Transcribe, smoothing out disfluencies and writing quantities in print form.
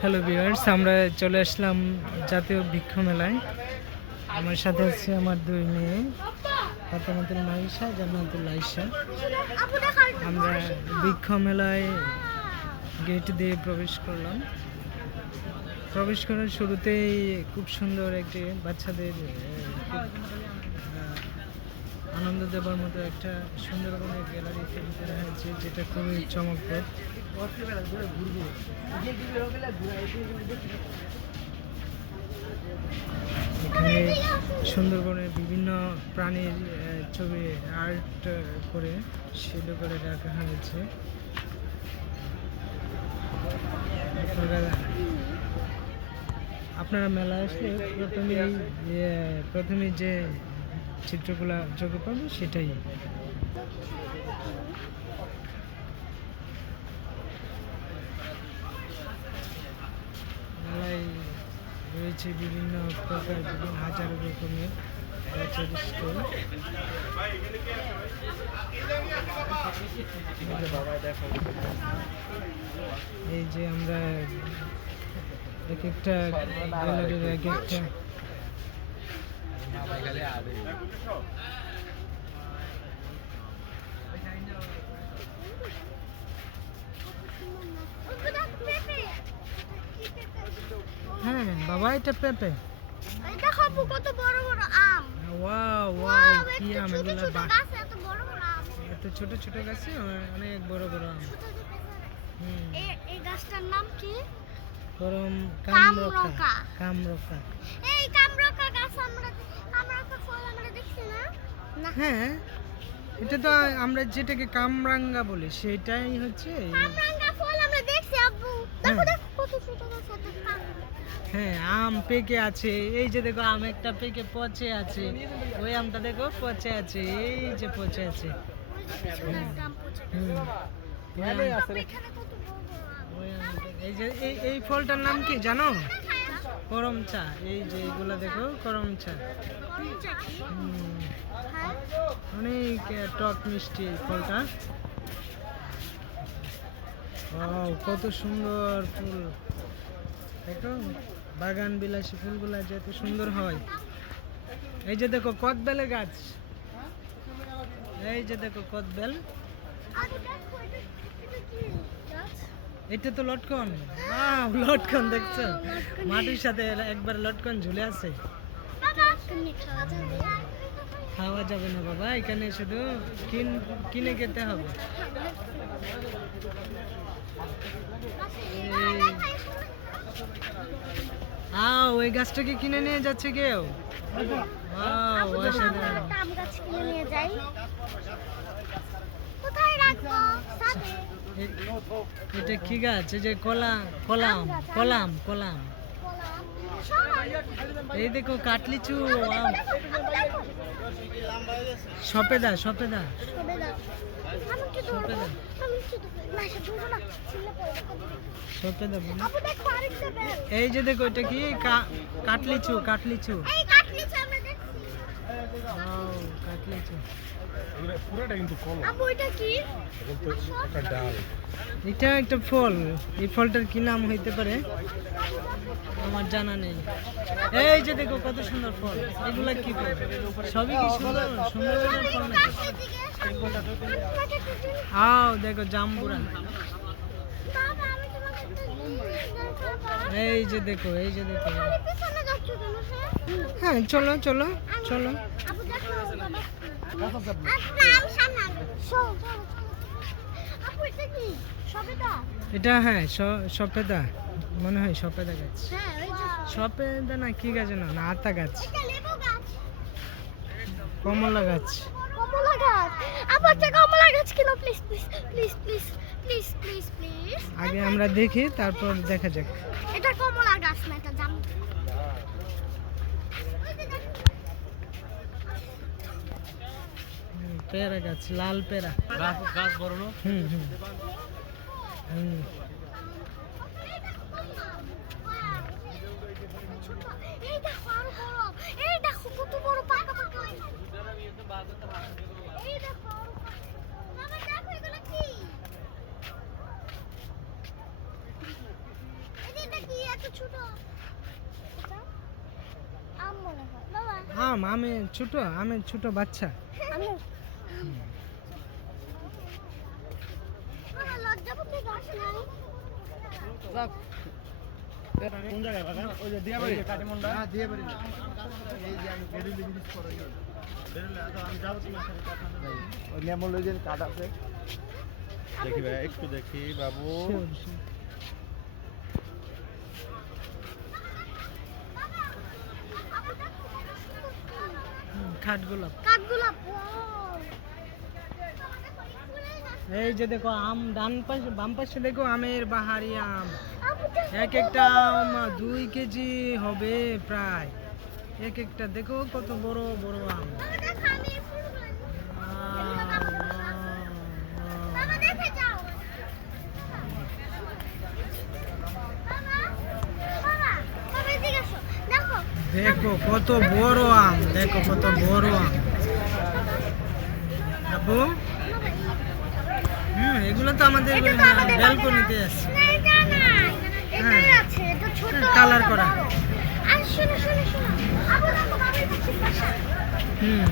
Hello viewers, আমরা চলে আসলাম জাতীয় বৃক্ষ মেলায়। আমার সাথে আছে আমার দুই মেয়ে, ফাতেমাতুল মাইশা, জান্নাতুল আয়েশা। আমরা বৃক্ষ মেলায় গেট দিয়ে প্রবেশ করলাম। প্রবেশ করার শুরুতেই খুব সুন্দর একটি বাচ্চাদের আনন্দ দেবার মতো একটা সুন্দরবনের গ্যালারি তৈরি করা হয়েছে, যেটা খুবই চমকপ্রদ। এখানে সুন্দরবনের বিভিন্ন প্রাণীর ছবি আর্ট করে শিল্প করে রাখা হয়েছে। আপনারা মেলা আসলে প্রথমে যে চিত্রগুলো চোখে পাবে সেটাই। মেলায় রয়েছে বিভিন্ন প্রকার, হাজার রকমের স্টল। এই যে আমরা এক একটা গ্যালারির এক একটা হ্যাঁ বাবা, এটা পেঁপে। দেখো কত বড় বড় আম। ওয়াও ওয়াও, কি আম এগুলো! গাছে এত বড় বড় আম, এত ছোট ছোট গাছে অনেক বড় বড় আম। এই গাছটার নাম কি? কামরকা। কামরকা, এই কামরকা গাছ কামরকা ফল আমরা দেখছি না? হ্যাঁ, এটা তো আমরা যেটাকে কামরাঙ্গা বলি সেটাই হচ্ছে কামরাঙ্গা ফল আমরা দেখছি আব্বু। দেখো দেখো কত ছোট গাছ, হ্যাঁ আম পেকে আছে। এই যে দেখো, আম একটা পেকে পচে আছে। ওই আমটা দেখো পচে আছে, এই যে পচে আছে। এই যে এই ফলটার নাম কি জানো? করমচা। এই যে এগুলা দেখো, করমচা। অনেক টক মিষ্টি এই ফলটা। কত সুন্দর ফুল দেখো, বাগান বিলাসী ফুলগুলা যে এত সুন্দর হয়। এই যে দেখো কদবেলের গাছ, এই যে দেখো কদবেল। এটা তো লটকন। লটকন দেখছো? মাটির সাথে একবার লটকন ঝুলে আছে। খাওয়া যাবে না বাবা, এখানে শুধু কিনে খেতে হবে। ওই গাছটাকে কিনে নিয়ে যাচ্ছে কেউ। এটা কি গাছ? এই যে কলাম। এই দেখো কাটলিচু, সপেদা। এই যে দেখো, এটা কি? কাটলিচু। এটা একটা ফল। এই ফলটার কি নাম হইতে পারে আমার জানা নেই। এই যে দেখো কত সুন্দর ফল। এগুলা কি ফল? সবই কি সুন্দর ফল নাকি? দেখো জাম্বুরা। এই যে দেখো। হ্যাঁ চলো। এটা হ্যাঁ সপেদা মনে হয়, সপেদা গাছ। সপেদা না কি গাছ না, আতা গাছ। কমলা গাছ। আগে আমরা দেখি, তারপর দেখা যাক। এটা কমলা গাছ না, এটা জাম। পেয়ারা গাছ, লাল পেয়ারা গাছ বড় না? ছোট। এই দেখো আরো বড়। এই দেখো কত বড় পাকা পাকা। এই দেখো আরো পাকা। বাবা দেখো এগুলো কি? এটা কি এত ছোট? এটা আম মনে হয়। বাবা আমের ছোট বাচ্চা। আমি বাবা লজ্জাপতি গাছ নাই। কোন জায়গায় বাগান? ওই যে দিয়াবাড়ি কাটিমুন্ডা। হ্যাঁ দিয়াবাড়ি না। এই যে আমি বেরুলি ব্রিজ করে বেরুলি আমি যাবো তোমার সাথে কথা বলতে। ওই নেমোলজির কার্ড আছে। দেখি ভাই একটু দেখি বাবু। কাঠগোলাপ। কাঠগোলাপ। এই যে দেখো আম ডান পাশে বাম পাশে দেখো আমের বাহারি আম। আপু দেখো এক একটা আম 2 কেজি হবে প্রায়। এক একটা দেখো কত বড় বড় আম। বাবা দেখো আমি এই ফুলগুলো বাবা আহ, দেখে যাও। বাবা বাবা বাবা এদিকে আসো। দেখো দেখো কত বড় আম, দেখো কত বড় আম। আপু এগুলো তো আমাদের এটা তো আমাদের ব্যালকনিতে আছে। না এটা না এটাই আছে এটা ছোট কালার এটা করা। বড়। আর শোনো শোনো শোনো আপু দেখো বাবার কাছে বাসা হুম